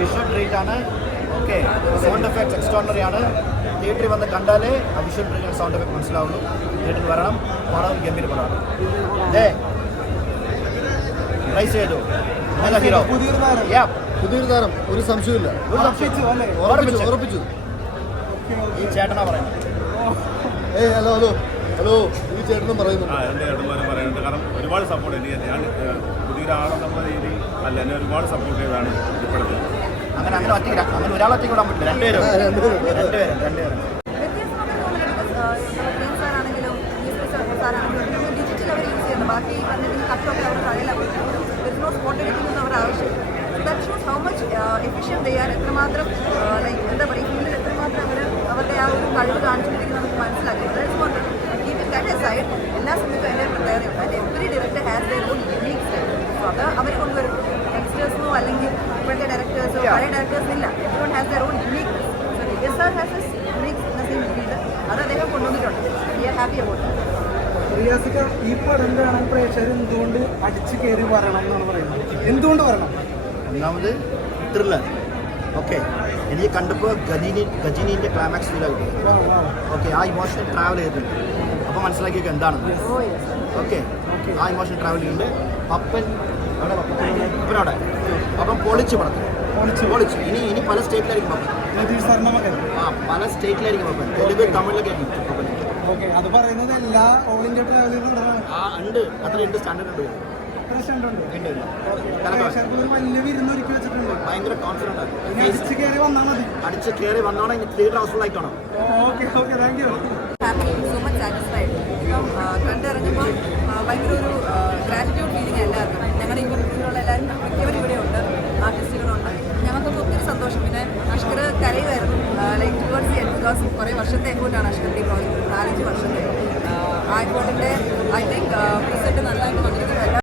Visual treat ആണ്. Okay, sound effects extraordinary ആണ്. തിയേറ്ററിൽ വന്ന് കണ്ടാലേ ആ വിഷ്വൽ ട്രീറ്റ് സൗണ്ട് എഫക്ട് മനസ്സിലാവുള്ളൂ. തിയേറ്ററിൽ വരണം, പടം ഗംഭീര പടമാണ്. പ്രൈസ് ചെയ്തു നല്ല ഹീറോ, പുതിയൊരു താരം, ഒരു സംശയമില്ല. ഉറപ്പിച്ചു. ഈ ചേട്ടനാ പറയുന്നത്. ഹലോ ഹലോ ഹലോ, ഈ ചേട്ടനും പറയുന്നു. എൻ്റെ ചേട്ടന്മാരും പറയുന്നുണ്ട്. കാരണം ഒരുപാട് സപ്പോർട്ട് എനിക്ക്, ഞാൻ പുതിയൊരാളെന്നുള്ള രീതിയിൽ അല്ല, എന്നെ ഒരുപാട് സപ്പോർട്ട് ചെയ്താണ് ഇപ്പോഴത്തെ. അങ്ങനെ ഒറ്റയ്ക്ക് അങ്ങനെ ഒരാളൊറ്റയ്ക്ക് വിടാൻ പറ്റില്ല. രണ്ടുപേരും ഡിജിറ്റൽ അവർ യൂസ് ചെയ്യുന്നത്. ബാക്കി കട്ടൊക്കെ അവർ വരുന്ന സ്പോട്ട് എടുക്കുന്നത് അവർ ആവശ്യം. That shows how much efficient they are. എത്രമാത്രം ലൈക്ക് എന്താ പറയുക, ഫീൽഡിൽ എത്രമാത്രം അവർ അവരുടെ ആ ഒരു കഴിവ് കാണിച്ചിട്ടുണ്ടെങ്കിൽ നമുക്ക് മനസ്സിലാക്കി. കീപ്പിംഗ് ദാറ്റ് എസൈഡ്, എല്ലാ സമയത്തും അതിൻ്റെ പ്രത്യേകതയുണ്ട്. And every director has their own unique style. So അത് അവർ കൊണ്ടുവരും. യങ്സ്റ്റേഴ്സിനോ അല്ലെങ്കിൽ ഇപ്പോഴത്തെ ഡയറക്ടേഴ്സോ പഴയ ഡയറക്ടേഴ്സിനില്ല. Every has their own unique. So Divya sir has as unique field. അത് അദ്ദേഹം കൊണ്ടുവന്നിട്ടുണ്ട്. We are happy about it. റിയാസിക്ക, ഈ പടം കാണാൻ പ്രേക്ഷകർ എന്തുകൊണ്ട് അടിച്ചു കയറി വരണം എന്നാണ് പറയുന്നത്? എന്തുകൊണ്ട് വരണം? ഒന്നാമത് ത്രില്ലർ. ഓക്കെ, എനിക്ക് കണ്ടപ്പോൾ ഗജിനീൻ്റെ ക്ലൈമാക്സ് ഫീൽ ആയിട്ട്. ഓക്കെ, ആ ഇമോഷൻ ട്രാവൽ ചെയ്തിട്ടുണ്ട്. അപ്പോൾ മനസ്സിലാക്കിയൊക്കെ എന്താണെന്ന്. ഓക്കെ, ആ ഇമോഷൻ ട്രാവൽ ചെയ്യുന്നുണ്ട്. അപ്പനോടെ അപ്പം പൊളിച്ച് പൊളിച്ച് ഇനി പല സ്റ്റേറ്റിലായിരിക്കും പപ്പൻ. പല സ്റ്റേറ്റിലായിരിക്കും പപ്പൻ. തെലുങ്ക് തമിഴിലൊക്കെ ആയിരിക്കും പപ്പൻ. ഓക്കെ, അത് പറയുന്നത് എല്ലാ ഓൾ ഇന്ത്യ ട്രാവലിംഗ് ഉണ്ട്. അത്രയുണ്ട്, സ്റ്റാൻഡേർഡ് ഉണ്ട്. വലിയ വിരുന്നൊരുക്കി വെച്ചിട്ടുണ്ട്. ഭയങ്കര കോൺഫിഡൻ്റ് ആണ്. അടിച്ചു കയറി വന്നാൽ മതി. അടിച്ച് കയറി വന്നോടെ തിയേറ്റർ ഹൗസ്ഫുൾ ആയിക്കോണം. Okay, thank you. Happy, so much satisfied. ഇപ്പം കണ്ടിറങ്ങുമ്പോൾ ഭയങ്കര ഒരു ഗ്രാറ്റിറ്റ്യൂഡ് ഫീലിംഗ് എല്ലാവർക്കും. ഞങ്ങളുടെ ഈ ഗ്രൂപ്പിലുള്ള എല്ലാവരും മിക്കവരും ഇവിടെ ഉണ്ട്, ആർട്ടിസ്റ്റുകളുണ്ട്. ഞങ്ങൾക്കൊക്കെ ഒത്തിരി സന്തോഷം. പിന്നെ അഷ്കർ കരയുമായിരുന്നു like towards the end. Because കുറേ വർഷത്തെ എഫോർട്ടാണ് അഷ്കറിൻ്റെ ഈ പ്രോജക്റ്റ്, 4-5 വർഷത്തെ. ആ എഫോർട്ടിൻ്റെ ഐ തിങ്ക് റിസൾട്ട് നന്നായിട്ട് വന്നിരിക്കുന്നത്.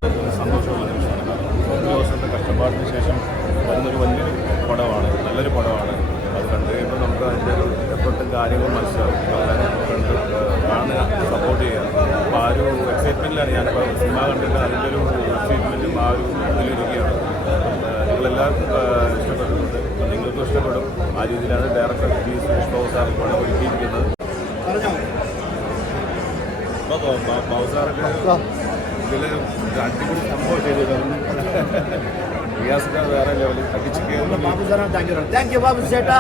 ദിവസത്തെ കഷ്ടപ്പാടിന് ശേഷം വരുന്നൊരു വലിയൊരു പടമാണ്, നല്ലൊരു പടമാണ്. അത് കണ്ടു കഴിയുമ്പോൾ നമുക്ക് അതിൻ്റെ എഫർട്ടും കാര്യങ്ങളും മനസ്സിലാവും. കണ്ട് കാണുക, സപ്പോർട്ട് ചെയ്യുക. അപ്പോൾ ആ ഒരു എക്സൈറ്റ്മെൻറ്റിലാണ് ഞാനിപ്പോൾ സിനിമ കണ്ടിട്ട് അതിൻ്റെ ഒരു എക്സൈറ്റ്മെൻറ്റും ആ ഒരു ഇതിലിരിക്കുകയാണ്. നിങ്ങളെല്ലാവർക്കും ഇഷ്ടപ്പെട്ടിട്ടുണ്ട്, നിങ്ങൾക്കും ഇഷ്ടപ്പെടും. ആ രീതിയിലാണ് director P Suresh Babu sir പടം ഒരുക്കിയിരിക്കുന്നത്. അപ്പോൾ ബാബു സാറൊക്കെ ഇതിൽ അടിപൊളി സംഭവം ചെയ്തിട്ടുണ്ട്. റിയാസിനെ വേറെ ലെവലിൽ അടിച്ചു കയറുന്ന ബാബു സാറാണ്. താങ്ക് യു ബാബു ചേട്ടാ.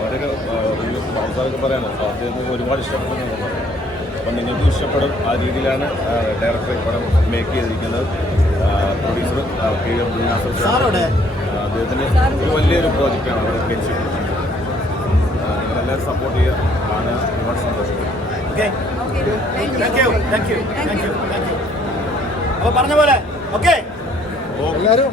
അവരൊക്കെ ബാബു സാറൊക്കെ പറയാനുണ്ട്. അദ്ദേഹത്തിന് ഒരുപാട് ഇഷ്ടപ്പെടുന്നു പറഞ്ഞു. അപ്പം നിങ്ങൾക്കും ഇഷ്ടപ്പെടും. ആ രീതിയിലാണ് ഡയറക്ടർ പടം മേക്ക് ചെയ്തിരിക്കുന്നത്. പ്രൊഡ്യൂസർ കെ അബ്ദുൽ സാർ, അദ്ദേഹത്തിന് ഒരു വലിയൊരു പ്രോജക്റ്റാണ് അവിടെ കെച്ച്. നിങ്ങളെല്ലാവരും സപ്പോർട്ട് ചെയ്യുക, കാണുക. ഒരുപാട് സന്തോഷം. അപ്പോൾ പറഞ്ഞ പോലെ ഓക്കെ എല്ലാവരും